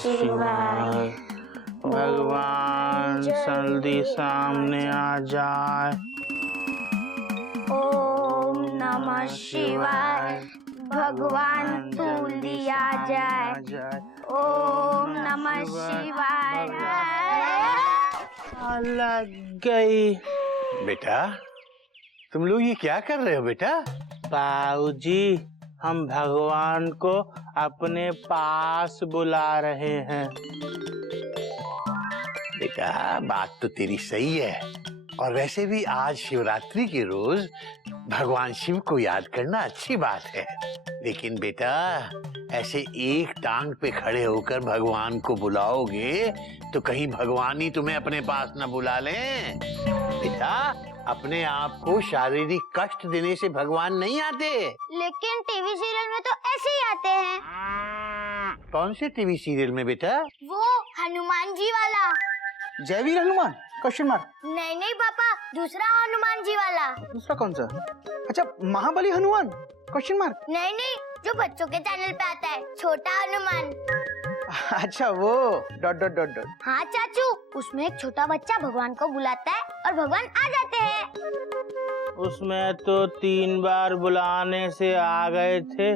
शिवाय। भगवान जल्दी सामने आ जाए। ओम नमः शिवाय। भगवान जल्दी आ जाए। ओम नमः शिवाय। लग गई। बेटा तुम लोग ये क्या कर रहे हो बेटा? बाबूजी हम भगवान को अपने पास बुला रहे हैं। बेटा बात तो तेरी सही है, और वैसे भी आज शिवरात्रि के रोज भगवान शिव को याद करना अच्छी बात है। लेकिन बेटा ऐसे एक टांग पे खड़े होकर भगवान को बुलाओगे तो कहीं भगवान ही तुम्हें अपने पास न बुला लें। बेटा अपने आप को शारीरिक कष्ट देने से भगवान नहीं आते। लेकिन टीवी सीरियल में तो ऐसे ही आते हैं। कौन से टीवी सीरियल में बेटा? वो हनुमान जी वाला। Jaiveer Hanuman question mark. नहीं पापा, दूसरा हनुमान जी वाला। दूसरा कौन सा? अच्छा महाबली हनुमान क्वेश्चन मार्क। नहीं, जो बच्चों के चैनल पे आता है, छोटा हनुमान। अच्छा वो डॉट डॉट डॉट डॉट। हाँ चाचू, उसमें एक छोटा बच्चा भगवान को बुलाता है और भगवान आ जाते हैं। उसमें तो 3 बार बुलाने से आ गए थे,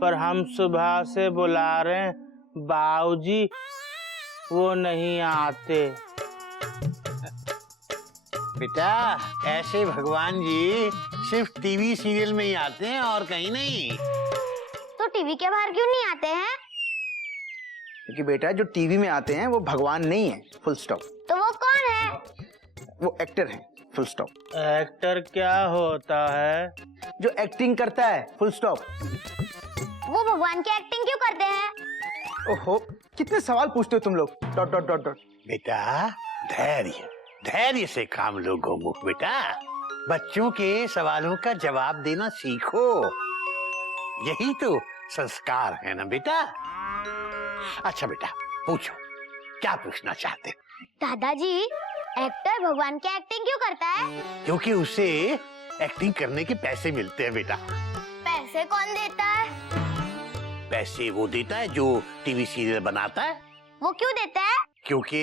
पर हम सुबह से बुला रहे हैं बाबूजी, वो नहीं आते। बेटा ऐसे भगवान जी सिर्फ टीवी सीरियल में ही आते हैं और कहीं नहीं। तो टीवी के बाहर क्यों नहीं आते हैं? क्योंकि बेटा जो टीवी में आते हैं वो भगवान नहीं है, फुल स्टॉप। तो वो कौन है? वो एक्टर हैं, फुल स्टॉप। एक्टर क्या होता है? जो एक्टिंग करता है, फुल स्टॉप। वो भगवान की एक्टिंग क्यों करते हैं? ओहो कितने सवाल पूछते हो तुम लोग, डॉट डॉट डॉट डॉट। बेटा धैर्य से काम लो गोमुख। बेटा बच्चों के सवालों का जवाब देना सीखो, यही तो संस्कार है ना बेटा। अच्छा बेटा पूछो, क्या पूछना चाहते? दादाजी, एक्टर भगवान की एक्टिंग क्यों करता है? क्योंकि उसे एक्टिंग करने के पैसे मिलते हैं बेटा। पैसे कौन देता है? पैसे वो देता है जो टीवी सीरियल बनाता है। वो क्यों देता है? क्योंकि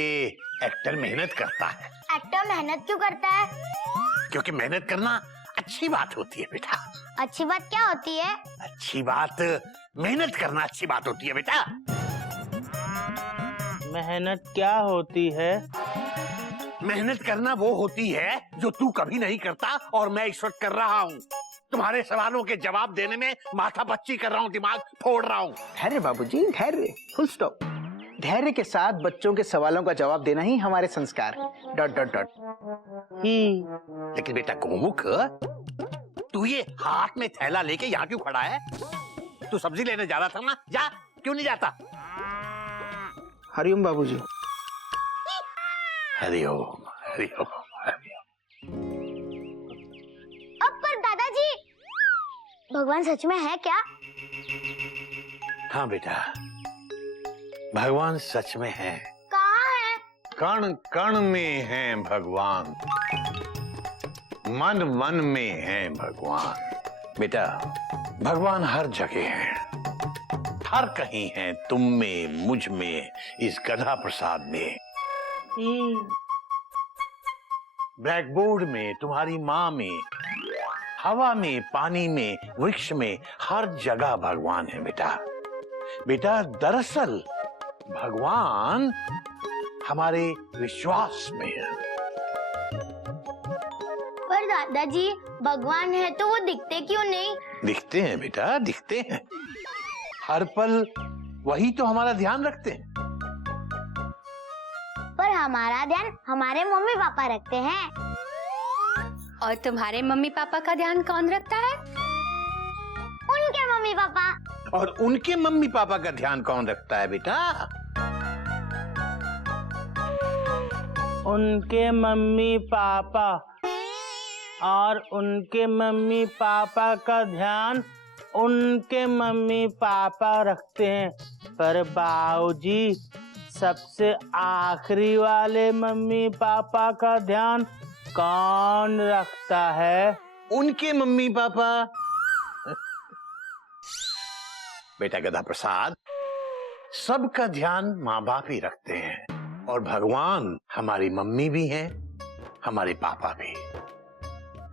एक्टर मेहनत करता है। एक्टर मेहनत क्यों करता है? क्योंकि मेहनत करना अच्छी बात होती है बेटा। अच्छी बात क्या होती है? अच्छी बात मेहनत करना अच्छी बात होती है बेटा। मेहनत क्या होती है? मेहनत करना वो होती है जो तू कभी नहीं करता और मैं इस वक्त कर रहा हूँ। तुम्हारे सवालों के जवाब देने में माथा पच्ची कर रहा हूँ, दिमाग फोड़ रहा हूँ। धैर्य बाबूजी, धैर्य, फुल स्टॉप। धैर्य के साथ बच्चों के सवालों का जवाब देना ही हमारे संस्कार, डॉट डॉट डॉट। लेकिन बेटा गोमुख, तू ये हाथ में थैला लेके यहाँ क्यों खड़ा है? तू सब्जी लेने जा रहा था ना, जा। क्यों नहीं जाता? हरिओम बाबूजी। हरिओम हरिओम हरिओम। अब पर दादाजी, भगवान सच में है क्या? हाँ बेटा, भगवान सच में है। कहाँ है? कण कण में है भगवान, मन मन में है भगवान। बेटा भगवान हर जगह है, हर कहीं है, तुम में, मुझ में, इस गधा प्रसाद में, ब्लैक बोर्ड में, तुम्हारी माँ में, हवा में, पानी में, वृक्ष में, हर जगह भगवान है बेटा। बेटा दरअसल भगवान हमारे विश्वास में है। पर दादाजी, भगवान है तो वो दिखते क्यों नहीं? दिखते हैं बेटा, दिखते हैं। हर पल वही तो हमारा ध्यान रखते हैं। पर हमारा ध्यान हमारे मम्मी पापा रखते हैं। और तुम्हारे मम्मी पापा का ध्यान कौन रखता है? उनके मम्मी पापा। और उनके मम्मी पापा का ध्यान कौन रखता है बेटा? उनके मम्मी पापा। और उनके मम्मी पापा का ध्यान उनके मम्मी पापा रखते हैं। पर बाबूजी, सबसे आखिरी वाले मम्मी पापा का ध्यान कौन रखता है? उनके मम्मी पापा। बेटा गधा प्रसाद, सबका ध्यान माँ बाप ही रखते हैं और भगवान हमारी मम्मी भी हैं, हमारे पापा भी।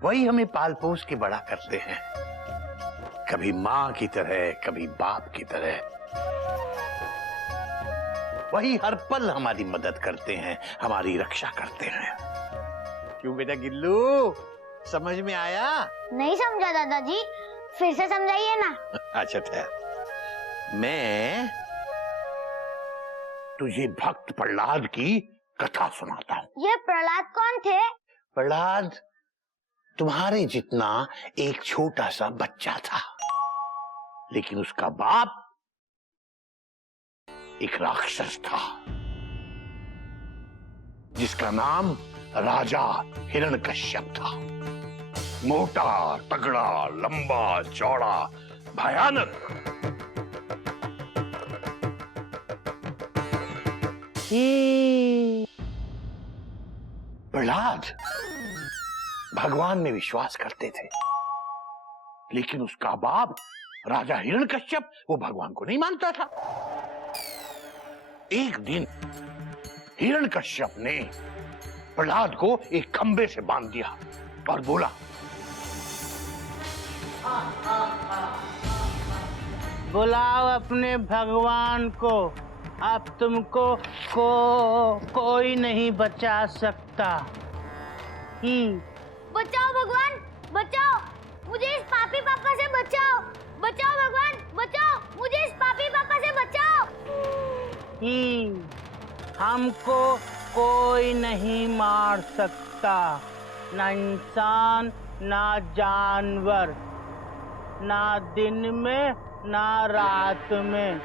वही हमें पाल पोस के बड़ा करते हैं, कभी माँ की तरह, कभी बाप की तरह। वही हर पल हमारी मदद करते हैं, हमारी रक्षा करते हैं। क्यों बेटा गिल्लू, समझ में आया? नहीं समझा दादाजी, फिर से समझाइए ना। अच्छा ठहर, मैं तुझे भक्त प्रहलाद की कथा सुनाता हूँ। ये प्रहलाद कौन थे? प्रहलाद तुम्हारे जितना एक छोटा सा बच्चा था, लेकिन उसका बाप एक राक्षस था जिसका नाम राजा हिरण्यकश्यप था। मोटा, तगड़ा, लंबा, चौड़ा, भयानक। प्रहलाद भगवान में विश्वास करते थे, लेकिन उसका बाप राजा हिरण्यकश्यप वो भगवान को नहीं मानता था। एक दिन हिरण्यकश्यप ने प्रहलाद को एक खंबे से बांध दिया और बोला, बुलाओ अपने भगवान को, अब तुमको कोई नहीं बचा सकता। बचाओ भगवान, बचाओ मुझे इस पापी पापा से बचाओ। बचाओ भगवान, बचाओ मुझे इस पापी पापा से बचाओ। हमको कोई नहीं मार सकता, ना इंसान ना जानवर, ना दिन में ना रात में,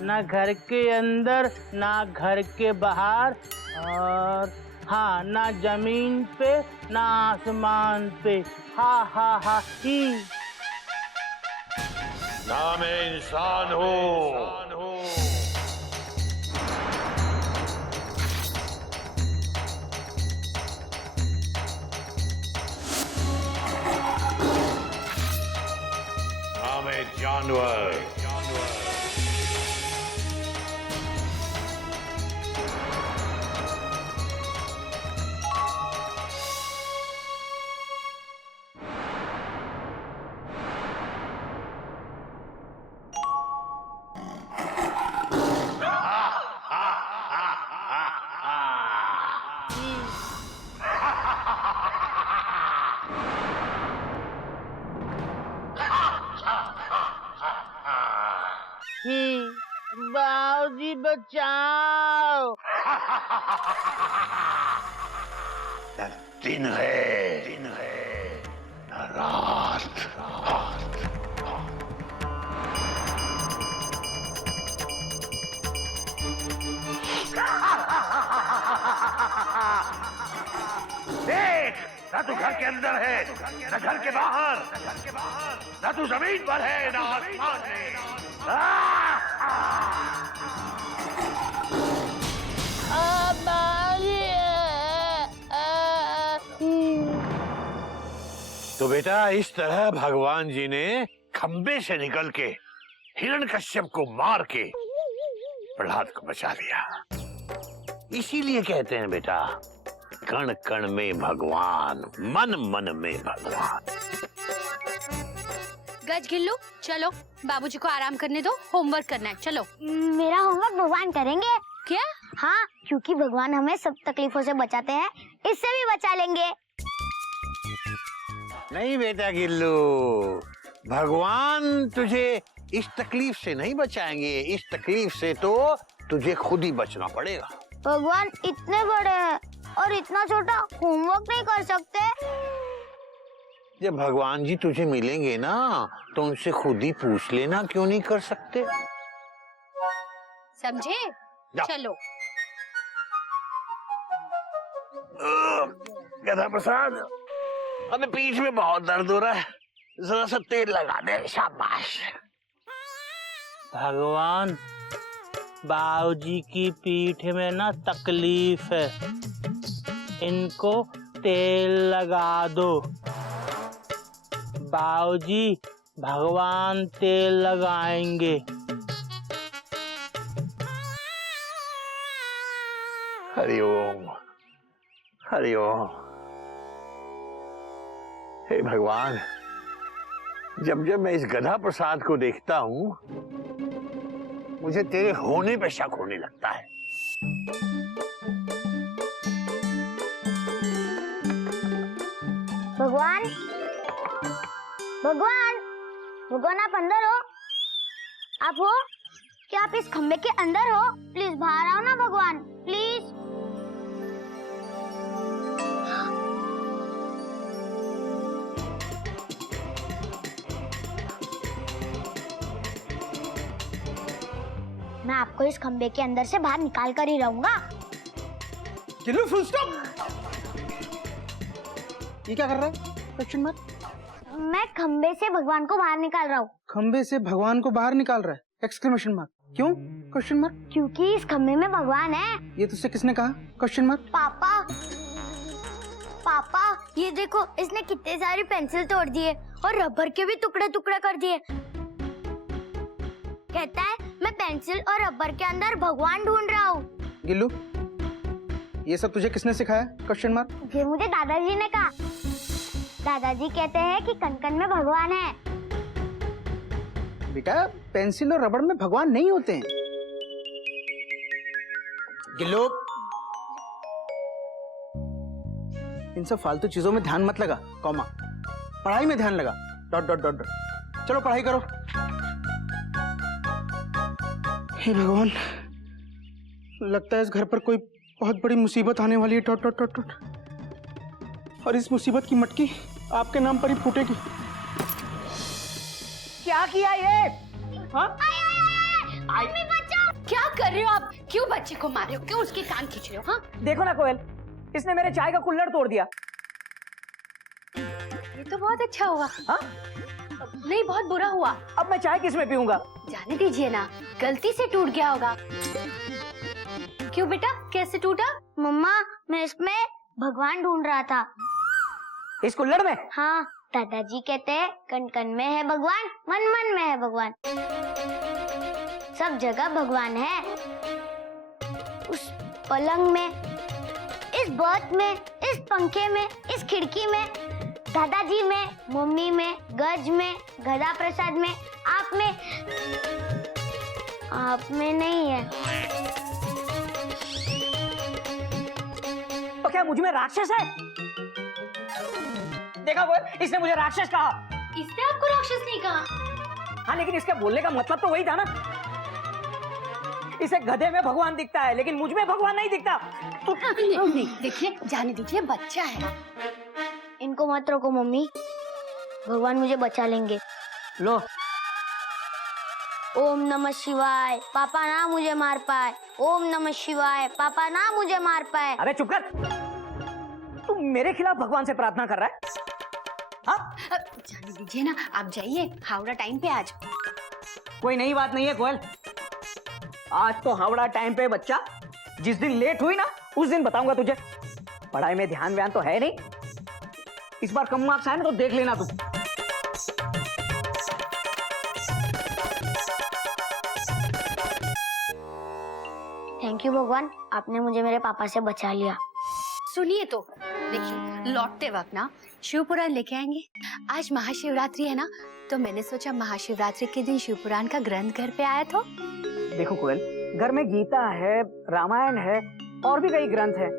ना घर के अंदर ना घर के बाहर, और हाँ ना जमीन पे ना आसमान पे। हा हा हा ही। ना मैं इंसान हूँ, ना मैं जानवर। बाबूजी बचाओ। दिन है न रात। देख, ना तू घर के अंदर है, न घर के बाहर, न तू जमीन पर है, न आसमान में। तो बेटा इस तरह भगवान जी ने खंबे से निकल के हिरण्यकश्यप को मार के प्रहलाद को बचा लिया। इसीलिए कहते हैं बेटा, कण कण में भगवान, मन मन में भगवान। गज गिल्लू, चलो बाबूजी को आराम करने दो, होमवर्क करना है, चलो। मेरा होमवर्क भगवान करेंगे। क्या? हाँ, क्योंकि भगवान हमें सब तकलीफों से बचाते हैं, इससे भी बचा लेंगे। नहीं बेटा गिल्लू, भगवान तुझे इस तकलीफ से नहीं बचाएंगे, इस तकलीफ से तो तुझे खुद ही बचना पड़ेगा। भगवान इतने बड़े हैं और इतना छोटा होमवर्क नहीं कर सकते। जब भगवान जी तुझे मिलेंगे ना, तो उनसे खुद ही पूछ लेना क्यों नहीं कर सकते। समझे? चलो। गधा प्रसाद, अबे पीठ में बहुत दर्द हो रहा है, जरा सा तेल लगा दे। शाबाश। भगवान, बाबूजी की पीठ में ना तकलीफ है, इनको तेल लगा दो। बाबूजी, भगवान तेल लगाएंगे। हरिओम हरिओम। हे भगवान, जब जब मैं इस गधा प्रसाद को देखता हूं मुझे तेरे होने पे शक होने लगता है। भगवान भगवान भगवान, आप अंदर हो? आप हो क्या? आप इस खंबे के अंदर हो? प्लीज बाहर आओ ना भगवान, प्लीज। मैं आपको इस खंबे के अंदर से बाहर निकाल कर ही रहूंगा। Gillu, full stop. ये क्या कर रहा है? Question mark. मैं खंबे से भगवान को बाहर निकाल रहा हूँ। खंबे से भगवान को बाहर निकाल रहा है? Exclamation mark. क्यों? Question mark. क्योंकि इस खंबे में भगवान है। ये तुझसे किसने कहा? Question mark. पापा पापा, ये देखो, इसने कितने सारी पेंसिल तोड़ दिए और रबर के भी टुकड़े टुकड़े कर दिए। कहता है मैं पेंसिल और रबर के अंदर भगवान ढूंढ रहा हूँ। गिल्लू, ये सब तुझे किसने सिखाया? Question mark. ये मुझे दादाजी ने कहा। दादाजी कहते हैं कि कण कण में भगवान है। बेटा, पेंसिल और रबड़ में भगवान नहीं होते हैं। गिल्लू, इन सब फालतू चीजों में ध्यान मत लगा, कॉमा। पढ़ाई में ध्यान लगा, डॉट डॉट डॉट डॉट। चलो पढ़ाई करो। हे भगवान, लगता है इस घर पर कोई बहुत बड़ी मुसीबत आने वाली है, डॉट डॉट डॉट डॉट। और इस मुसीबत की मटकी आपके नाम पर ही फूटेगी। क्या किया ये? हाँ? मम्मी बचाओ। क्या कर रहे हो आप? क्यों बच्चे को मार रहे हो? क्यों उसके कान खींच रहे हो? हाँ, देखो ना कोयल, इसने मेरे चाय का कुल्हड़ तोड़ दिया। ये तो बहुत अच्छा हुआ। हाँ? नहीं, बहुत बुरा हुआ। अब मैं चाय किस में पीऊंगा? जाने दीजिए ना, गलती से टूट गया होगा। क्यों बेटा, कैसे टूटा? मम्मा, मैं इसमें भगवान ढूंढ रहा था। इस कुल्हड़ में? हाँ, दादाजी कहते हैं कण कण में है भगवान, मन मन में है भगवान। सब जगह भगवान है। उस पलंग में, इस बर्थ में, इस पंखे में, इस खिड़की में, दादाजी में, मम्मी में, गज में, गधा प्रसाद में, आप में नहीं है। तो क्या मुझ में राक्षस है? देखा कोयल, इसने मुझे राक्षस कहा। इसने आपको राक्षस नहीं कहा। हाँ, लेकिन इसके बोलने का मतलब तो वही था ना। इसे गधे में भगवान दिखता है लेकिन मुझ में भगवान नहीं दिखता। नहीं, देखिए, जाने दीजिए, बच्चा है। इनको मत रोको मम्मी, भगवान मुझे बचा लेंगे। लो, ओम नमः शिवाय, पापा ना मुझे मार पाए। ओम नमः शिवाय, पापा ना मुझे मार पाए। अबे चुप कर। तू मेरे खिलाफ भगवान से प्रार्थना कर रहा है? हाँ? जाने दीजिए ना, आप जाइए। हावड़ा टाइम पे आज। कोई नई बात नहीं है कोयल। आज तो हावड़ा टाइम पे बच्चा। जिस दिन लेट हुई ना, उस दिन बताऊंगा तुझे। पढ़ाई में ध्यान व्यान तो है नहीं। इस बार कम मार्क्स आए ना तो देख लेना तू। थैंक यू भगवान, आपने मुझे मेरे पापा से बचा लिया। सुनिए तो, देखिए, लौटते वक्त ना शिवपुराण लेके आएंगे। आज महाशिवरात्रि है ना, तो मैंने सोचा महाशिवरात्रि के दिन शिवपुराण का ग्रंथ घर पे आया तो। देखो कोयल, घर में गीता है, रामायण है और भी कई ग्रंथ हैं।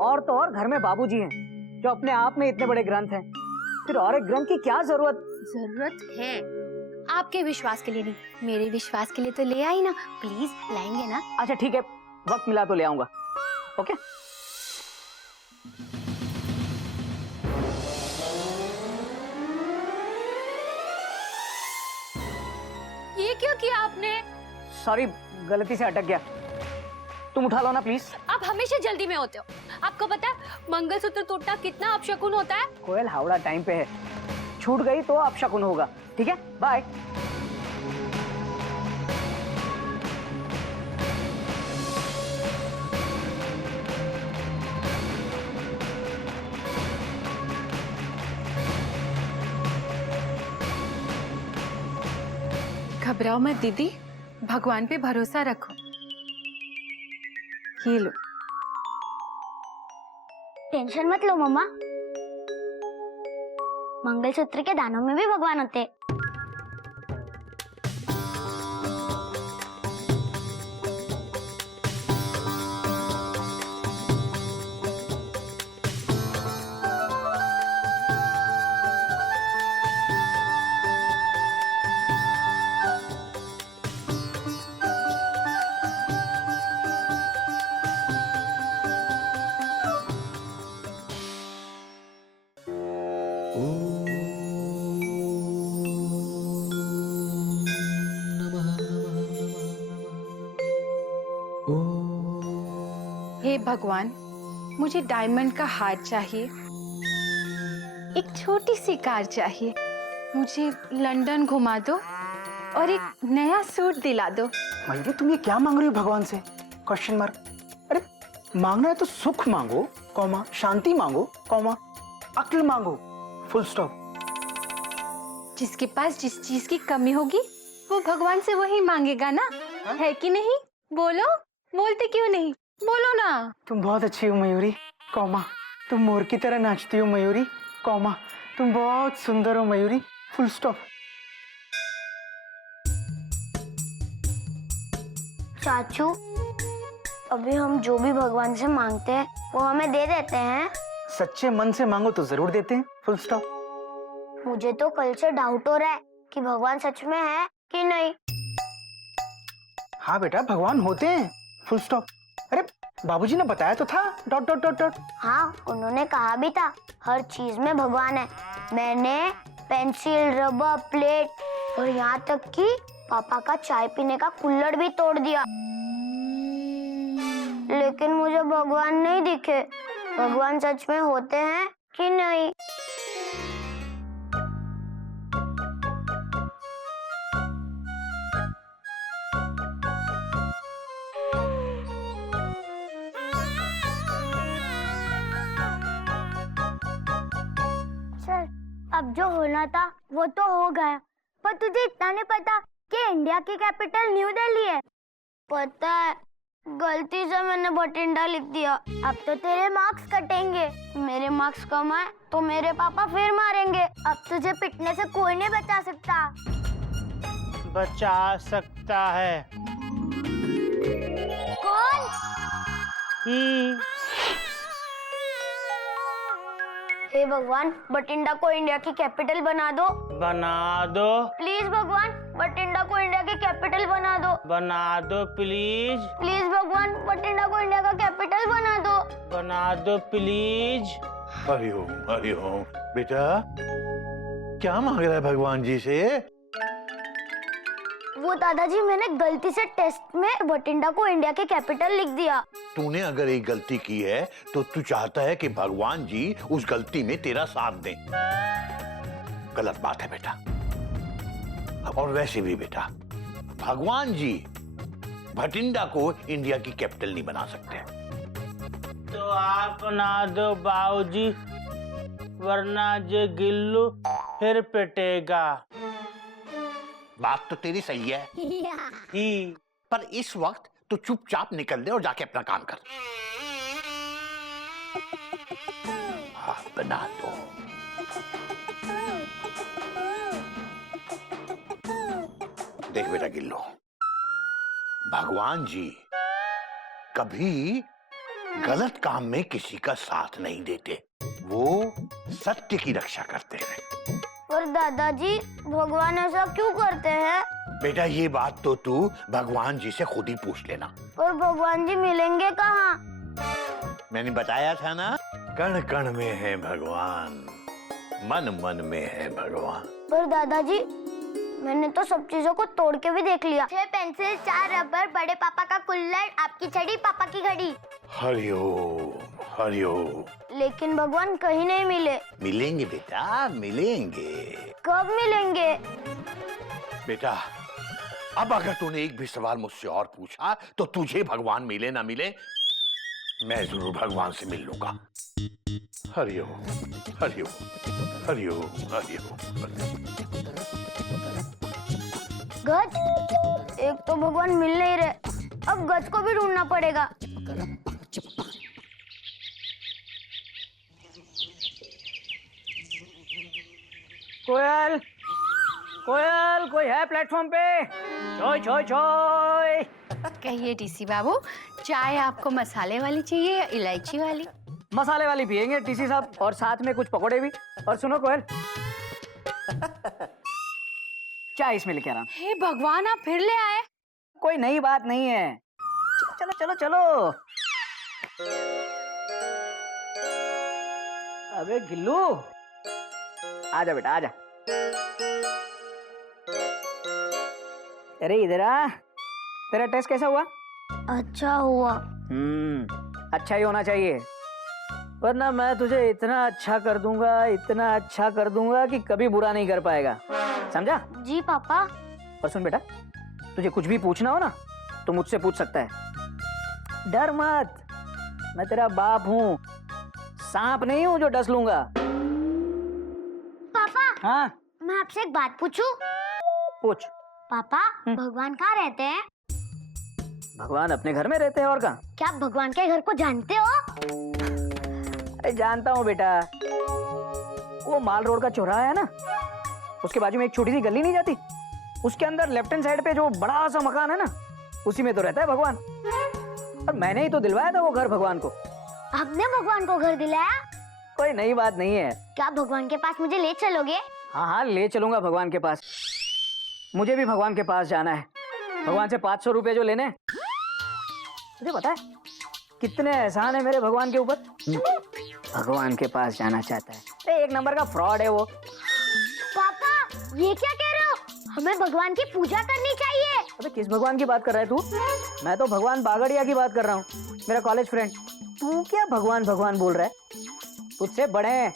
और तो और घर में बाबूजी हैं जो अपने आप में इतने बड़े ग्रंथ हैं। फिर और एक ग्रंथ की क्या जरूरत? जरूरत है आपके विश्वास के लिए नहीं, मेरे विश्वास के लिए तो ले आई ना। प्लीज लाएंगे ना? अच्छा ठीक है, वक्त मिला तो ले आऊंगा। ओके। ये क्यों किया आपने? सॉरी, गलती से अटक गया। तुम उठा लो ना प्लीज। आप हमेशा जल्दी में होते हो। आपको पता है मंगलसूत्र टूटना कितना अपशकुन होता है? कोयल, हावड़ा टाइम पे है। छूट गई तो अपशकुन होगा। ठीक है, बाय। घबराओ मत दीदी, भगवान पे भरोसा रखो। ये लो, टेंशन मत लो मम्मा, मंगलसूत्र के दानों में भी भगवान होते हैं। हे भगवान, मुझे डायमंड का हार चाहिए, एक छोटी सी कार चाहिए, मुझे लंदन घुमा दो और एक नया सूट दिला दो। मयूरी तुम ये क्या मांग रही हो भगवान से? Question mark. अरे मांगना है तो सुख मांगो, कॉमा शांति मांगो, कॉमा अक्ल मांगो, फुल स्टॉप। जिसके पास जिस चीज की कमी होगी वो भगवान से वही मांगेगा ना, है कि नहीं? बोलो, बोलते क्यों नहीं? बोलो ना। तुम बहुत अच्छी हो मयूरी, कॉमा तुम मोर की तरह नाचती हो मयूरी, कॉमा तुम बहुत सुंदर हो मयूरी, फुल स्टॉप। चाचू, अभी हम जो भी भगवान से मांगते हैं वो हमें दे देते हैं। सच्चे मन से मांगो तो जरूर देते हैं, फुल स्टॉप। मुझे तो कल से डाउट हो रहा है कि भगवान सच में है कि नहीं। हाँ बेटा भगवान होते हैं, फुल स्टॉप। अरे बाबूजी ने बताया तो था, डॉट डॉट डॉट डॉट। हाँ, उन्होंने कहा भी था हर चीज में भगवान है। मैंने पेंसिल, रबर, प्लेट और यहाँ तक कि पापा का चाय पीने का कुल्हड़ भी तोड़ दिया, लेकिन मुझे भगवान नहीं दिखे। भगवान सच में होते हैं कि नहीं? चल, अब जो होना था वो तो हो गया, पर तुझे इतना नहीं पता कि इंडिया की कैपिटल न्यू दिल्ली है। पता है, गलती से मैंने बठिंडा लिख दिया। अब तो तेरे मार्क्स कटेंगे। मेरे मार्क्स कम आए तो मेरे पापा फिर मारेंगे। अब तुझे पिटने से कोई नहीं बचा सकता। बचा सकता है। कौन? हे भगवान, बठिंडा को इंडिया की कैपिटल बना दो। बना दो। प्लीज भगवान, बठिंडा को इंडिया की कैपिटल बना दो। बना दो प्लीज। प्लीज भगवान, बठिंडा को इंडिया का कैपिटल बना दो। बना दो प्लीज। हरिओम हरिओम। बेटा क्या मांग रहा है भगवान जी से? वो दादाजी, मैंने गलती से टेस्ट में बठिंडा को इंडिया की कैपिटल लिख दिया। तूने अगर एक गलती की है तो तू चाहता है कि भगवान जी उस गलती में तेरा साथ दें। गलत बात है बेटा। और वैसे भी बेटा, भगवान जी बठिंडा को इंडिया की कैपिटल नहीं बना सकते। तो आप बना दो बाबूजी, वरना जे गिल्लू फिर पिटेगा। बात तो तेरी सही है ही। पर इस वक्त तो चुपचाप निकल दे और जाके अपना काम कर। हाँ, बना दो। देख बेटा गिल्लो, भगवान जी कभी गलत काम में किसी का साथ नहीं देते। वो सत्य की रक्षा करते हैं। पर दादाजी, भगवान ऐसा क्यों करते हैं? बेटा ये बात तो तू भगवान जी से खुद ही पूछ लेना। पर भगवान जी मिलेंगे कहाँ? मैंने बताया था ना, कण कण में है भगवान, मन मन में है भगवान। पर दादाजी, मैंने तो सब चीजों को तोड़ के भी देख लिया। 6 पेंसिल, 4 रबर, बड़े पापा का कुल्हड़, आपकी छड़ी, पापा की घड़ी। हरिओम हरिओम। लेकिन भगवान कहीं नहीं मिले। मिलेंगे बेटा, मिलेंगे। कब मिलेंगे? बेटा अब अगर तूने एक भी सवाल मुझसे और पूछा तो तुझे भगवान मिले ना मिले, मैं जरूर भगवान से मिल लूंगा। हरिओम हरिओम हरिओम हरिओम। गज, एक तो भगवान मिल नहीं रहे, अब गज को भी ढूंढना पड़ेगा। कोयल, कोयल, कोई है प्लेटफॉर्म पे? छोय छोय छोय। कहिए टीसी बाबू, चाय आपको मसाले वाली चाहिए या इलायची वाली? मसाले वाली पियेंगे टीसी साहब, और साथ में कुछ पकोड़े भी। और सुनो कोयल, चाय इसमें लेके आ रहा हूं। हे भगवान, आप फिर ले आए? कोई नई बात नहीं है। चलो चलो चलो चलो। अबे गिल्लू, आजा बेटा आजा। अरे इधर आ, तेरा टेस्ट कैसा हुआ? अच्छा हुआ। अच्छा ही होना चाहिए, वरना मैं तुझे इतना अच्छा कर दूंगा, इतना अच्छा कर दूंगा कि कभी बुरा नहीं कर पाएगा, समझा? जी पापा। और सुन बेटा, तुझे कुछ भी पूछना हो ना तो मुझसे पूछ सकता है। डर मत, मैं तेरा बाप हूँ, सांप नहीं हूँ जो डस लूंगा। पापा, हाँ मैं आपसे एक बात पूछूं? पूछ। पापा, भगवान कहाँ रहते हैं? भगवान अपने घर में रहते हैं, और कहाँ? क्या आप भगवान के घर को जानते हो? अरे जानता हूँ बेटा, वो माल रोड का चौराहा है ना, उसके बाजू में एक छोटी सी गली नहीं जाती, उसके अंदर लेफ्ट हैंड साइड पे जो बड़ा सा मकान है ना, उसी में तो रहता है भगवान। और मैंने ही तो दिलवाया था वो घर भगवान को। आपने भगवान को घर दिलाया? कोई नई बात नहीं है। क्या भगवान के पास मुझे ले चलोगे? हाँ हाँ, ले चलूंगा भगवान के पास। मुझे भी भगवान के पास जाना है। भगवान से 500 रुपए जो लेने, तुझे पता है कितने एहसान है मेरे भगवान के ऊपर। भगवान के पास जाना चाहता है, अरे एक नंबर का फ्रॉड है वो। पापा, ये क्या कह रहे हो? हमें भगवान की पूजा करनी चाहिए। अबे किस भगवान की बात कर रहा है तू? मैं तो भगवान बागड़िया की बात कर रहा हूँ, मेरा कॉलेज फ्रेंड। तू क्या भगवान भगवान बोल रहा है? तुझसे बड़े हैं,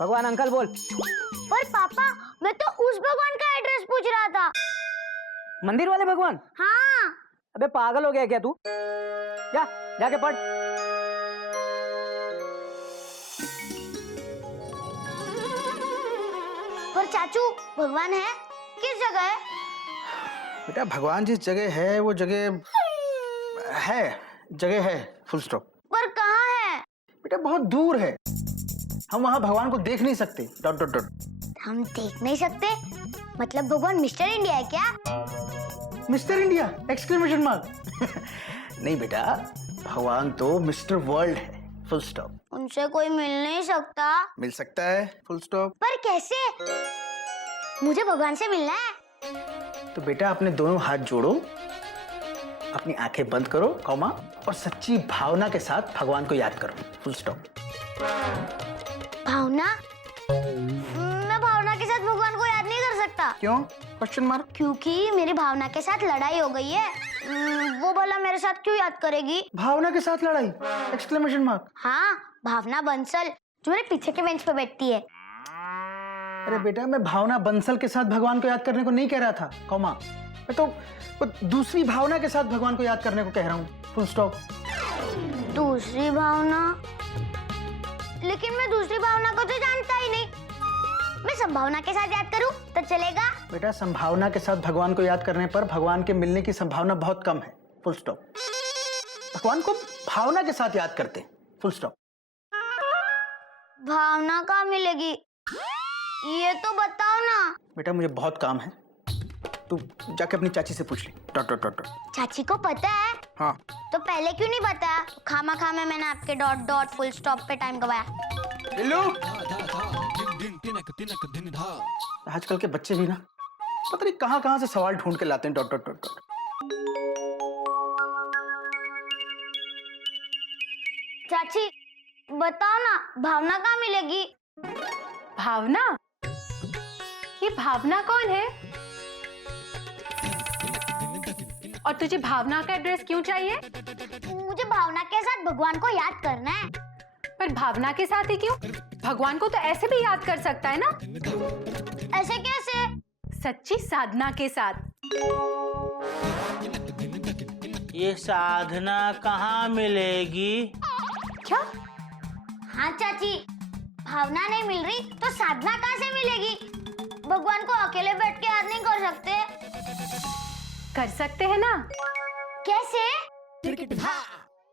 भगवान अंकल बोल। पर पापा, मैं तो उस भगवान का एड्रेस पूछ रहा था। मंदिर वाले भगवान? हाँ। अबे पागल हो गया क्या तू? जा जाके पढ़। पर चाचू, भगवान है किस जगह है? बेटा भगवान जिस जगह है वो जगह है, फुल स्टॉप। पर कहाँ है? बेटा बहुत दूर है, हम वहाँ भगवान को देख नहीं सकते। Dot dot dot. हम देख नहीं सकते? मतलब भगवान मिस्टर इंडिया है क्या? Mister India exclamation mark. नहीं बेटा, भगवान तो मिस्टर वर्ल्ड है, फुल स्टॉप। उनसे कोई मिल नहीं सकता? मिल सकता है, फुल स्टॉप। पर कैसे? मुझे भगवान से मिलना है। तो बेटा अपने दोनों हाथ जोड़ो, अपनी आंखें बंद करो, कॉमा, और सच्ची भावना के साथ भगवान को याद करो, फुल स्टॉप। भावना? मैं भावना के साथ भगवान को याद नहीं कर सकता। क्यों? Question mark. क्योंकि मेरी भावना के साथ लड़ाई हो गई है। वो भला मेरे साथ क्यों याद करेगी? भावना के साथ लड़ाई? Exclamation mark. हाँ, भावना बंसल जो मेरे पीछे के बेंच पे बैठती है। अरे बेटा, मैं भावना बंसल के साथ भगवान को याद करने को नहीं कह रहा था, कॉमा। मैं तो वो दूसरी भावना के साथ भगवान को याद करने को कह रहा हूँ, फुल स्टॉप। दूसरी भावना? लेकिन मैं दूसरी भावना को तो जानता ही नहीं। मैं संभावना के साथ याद करूं तो चलेगा? बेटा संभावना के साथ भगवान को याद करने पर भगवान के मिलने की संभावना बहुत कम है, फुल स्टॉप। भगवान को भावना के साथ याद करते हैं, फुल स्टॉप। भावना कहाँ मिलेगी? ये तो बताओ ना। बेटा मुझे बहुत काम है, तू जाके अपनी चाची से पूछ ले। Dot dot dot dot. चाची को पता है? हाँ। तो पहले क्यों नहीं बताया? खामा खामे मैंने आपके डॉट डॉट फुल स्टॉप पे टाइम गवाया। बिल्लू, आजकल के बच्चे भी ना पता नहीं कहाँ से सवाल ढूंढ के लाते हैं। Dot dot dot dot. चाची बताओ ना, भावना कहाँ मिलेगी? भावना? ये भावना कौन है? और तुझे भावना का एड्रेस क्यों चाहिए? मुझे भावना के साथ भगवान को याद करना है। पर भावना के साथ ही क्यों? भगवान को तो ऐसे भी याद कर सकता है ना? ऐसे कैसे? सच्ची साधना के साथ। ये साधना कहाँ मिलेगी? क्या? हाँ चाची, भावना नहीं मिल रही तो साधना कहाँ से मिलेगी? भगवान को अकेले बैठ के याद नहीं कर सकते? कर सकते हैं ना। कैसे?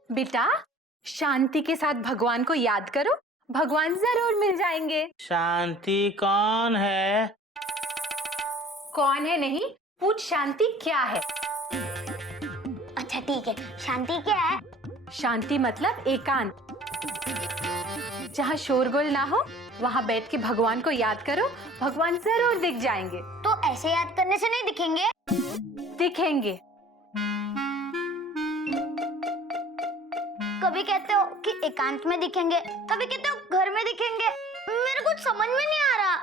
बेटा शांति के साथ भगवान को याद करो भगवान जरूर मिल जाएंगे। शांति कौन है? कौन है नहीं, पूछ शांति क्या है। अच्छा ठीक है, शांति क्या है? शांति मतलब एकांत। जहाँ शोरगुल ना हो वहाँ बैठ के भगवान को याद करो, भगवान जरूर दिख जाएंगे। तो ऐसे याद करने से नहीं दिखेंगे? दिखेंगे। कभी कहते हो कि एकांत में दिखेंगे, कभी कहते हो घर में दिखेंगे। मेरे कुछ समझ में नहीं आ रहा।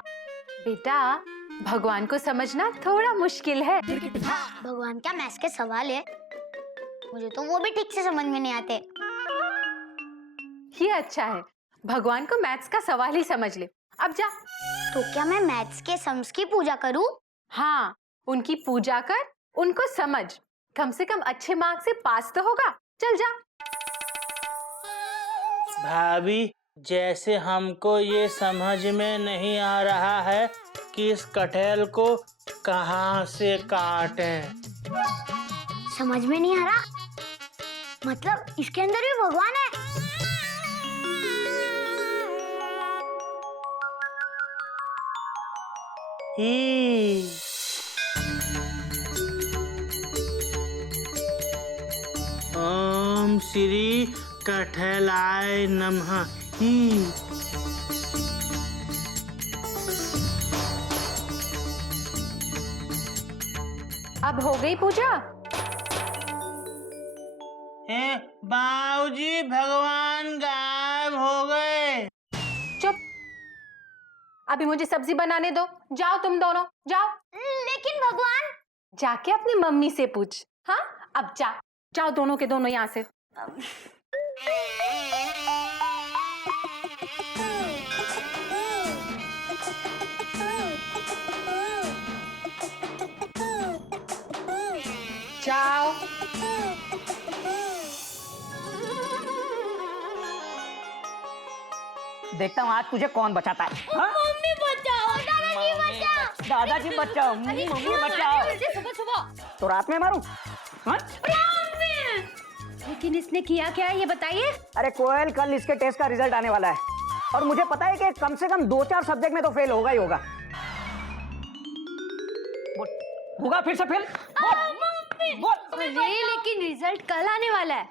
बेटा, भगवान को समझना थोड़ा मुश्किल है। भगवान क्या मैथ्स के सवाल है? मुझे तो वो भी ठीक से समझ में नहीं आते। ये अच्छा है, भगवान को मैथ्स का सवाल ही समझ ले। अब जा। तो क्या मैं मैथ्स के सम्स की पूजा करूं? हाँ, उनकी पूजा कर, उनको समझ। कम से कम अच्छे मार्क्स से पास तो होगा। चल जा। भाभी, जैसे हमको ये समझ में नहीं आ रहा है कि इस कटहल को कहाँ से काटें। समझ में नहीं आ रहा? मतलब इसके अंदर भी भगवान है? ई ओम श्री कटहलाय नमः। ही अब हो गई पूजा? हे बाबूजी, भगवान गायब हो गए। चुप। अभी मुझे सब्जी बनाने दो। जाओ तुम दोनों, जाओ। लेकिन भगवान। जाके अपनी मम्मी से पूछ। हाँ, अब जा। जाओ दोनों के दोनों यहाँ से। जाओ। देखता हूँ आज तुझे कौन बचाता है। हाँ? मम्मी बचाओ, दादाजी बचाओ। दादाजी बचाओ, मम्मी बचाओ। सुबह सुबह। तो रात में मारूं? हाँ? लेकिन इसने किया क्या है ये बताइए। अरे कोयल, कल इसके टेस्ट का रिजल्ट आने वाला है और मुझे पता है कि कम से कम 2-4 सब्जेक्ट में तो फेल होगा ही होगा। होगा फिर से फेल? अरे लेकिन रिजल्ट कल आने वाला है,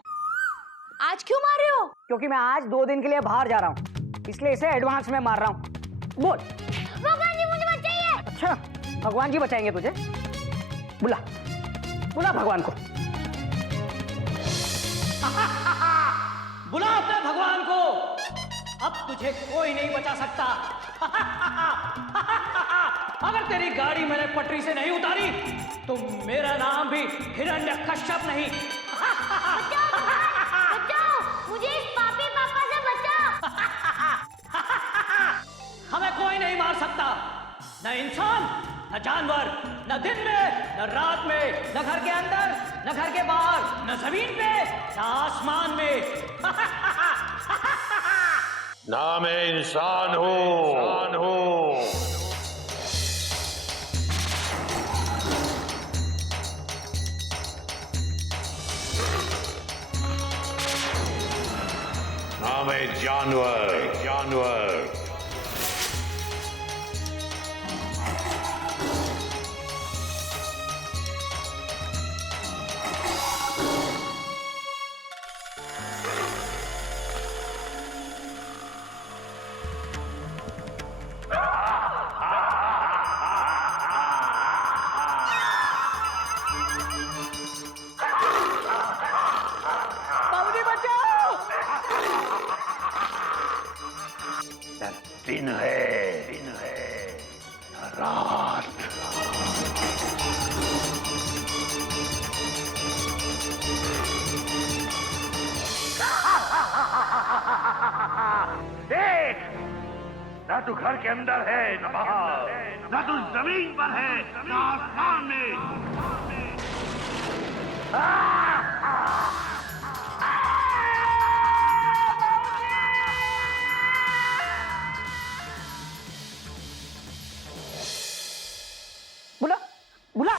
आज क्यों मार रहे हो? क्योंकि मैं आज 2 दिन के लिए बाहर जा रहा हूँ, इसलिए इसे एडवांस में मार रहा हूँ। बोल। भगवान जी मुझे बचाइए। अच्छा, भगवान जी बचाएंगे तुझे? बुला बुला भगवान को। बुला अपने भगवान को। अब तुझे कोई नहीं बचा सकता। अगर तेरी गाड़ी मैंने पटरी से नहीं उतारी तो मेरा नाम भी हिरण्यकश्यप नहीं। बचाओ, मुझे इस पापी पापा से बचाओ। हमें कोई नहीं मार सकता, न इंसान, न जानवर, न दिन में, न रात में, न घर के अंदर, न घर के बाहर, न जमीन पे, न आसमान में। ना मैं इंसान हूँ, ना मैं जानवर। बाबूजी बचाओ। दिन है रात। देख, ना तू घर के अंदर है, न बाहर, ना तू जमीन पर है, न आसमान में। बुला बुला।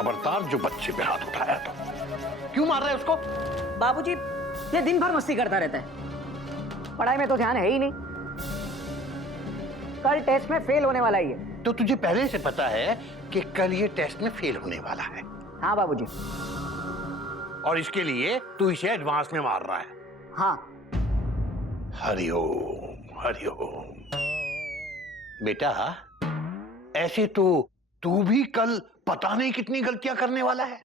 खबरदार जो बच्चे पे हाथ उठाया तो। क्यों मार रहा है उसको? बाबूजी ये दिन भर मस्ती करता रहता है, पढ़ाई में तो ध्यान है ही नहीं। कल टेस्ट में फेल होने वाला ही है। तो तुझे पहले से पता है कि कल ये टेस्ट में फेल होने वाला है, हाँ बाबूजी। और इसके लिए तू इसे एडवांस में मार रहा है। हाँ हरिओम हरिओम। बेटा ऐसे तो तू भी कल पता नहीं कितनी गलतियां करने वाला है,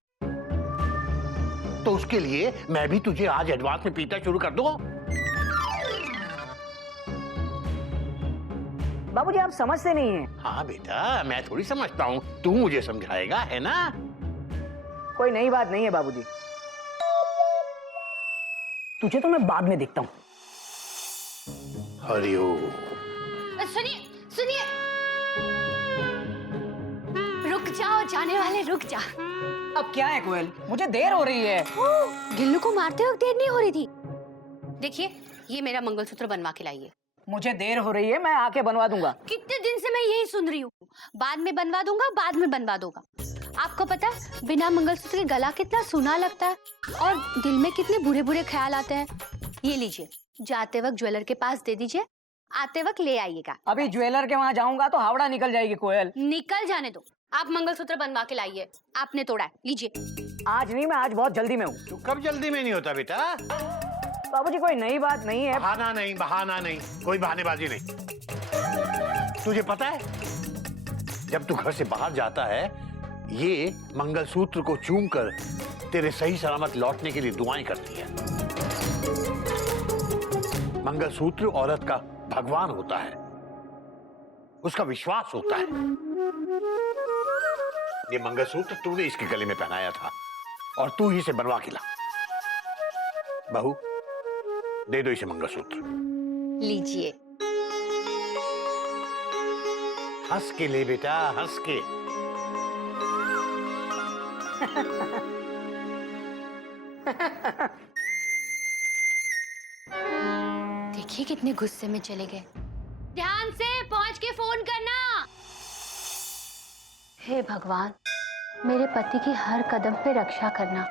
तो उसके लिए मैं भी तुझे आज एडवांस में पीटा शुरू कर दूं। बाबूजी आप समझते नहीं हैं। हाँ बेटा, मैं थोड़ी समझता हूँ, तू मुझे समझाएगा, है ना? कोई नई बात नहीं है बाबूजी, तुझे तो मैं बाद में देखता हूँ। हरिओम। सुनिए सुनिए, रुक जाओ जाने वाले, रुक जा। अब क्या है कोयल, मुझे देर हो रही है। गिल्लू को मारते वक्त देर नहीं हो रही थी। देखिए ये मेरा मंगलसूत्र बनवा के लाइए। मुझे देर हो रही है, मैं आके बनवा दूंगा। कितने दिन से मैं यही सुन रही हूँ, बाद में बनवा दूंगा, बाद में बनवा दूंगा। आपको पता है बिना मंगलसूत्र के गला कितना सूना लगता है और दिल में कितने बुरे बुरे ख्याल आते हैं। ये लीजिए, जाते वक्त ज्वेलर के पास दे दीजिए, आते वक्त ले आइएगा। अभी ज्वेलर के वहाँ जाऊंगा तो हावड़ा निकल जाएगी कोयल। निकल जाने दो, आप मंगलसूत्र बनवा के लाइए, आपने तोड़ा है, लीजिए। आज नहीं, मैं आज बहुत जल्दी में हूँ। तू कब जल्दी में नहीं होता बेटा? बाबूजी कोई नई बात नहीं है। बहाना नहीं, बहाना नहीं, कोई बहानेबाजी नहीं। तुझे पता है जब तू घर से बाहर जाता है, ये मंगलसूत्र को चूमकर तेरे सही सलामत लौटने के लिए दुआएं करती है। मंगलसूत्र औरत का भगवान होता है, उसका विश्वास होता है। ये मंगलसूत्र तूने इसके गले में पहनाया था और तू ही इसे बनवा के ला। बहू दे दो इसे मंगलसूत्र। लीजिए। हंस के ले बेटा, हंस के। देखिए कितने गुस्से में चले गए। ध्यान से पहुंच के फोन करना। हे भगवान, मेरे पति की हर कदम पे रक्षा करना।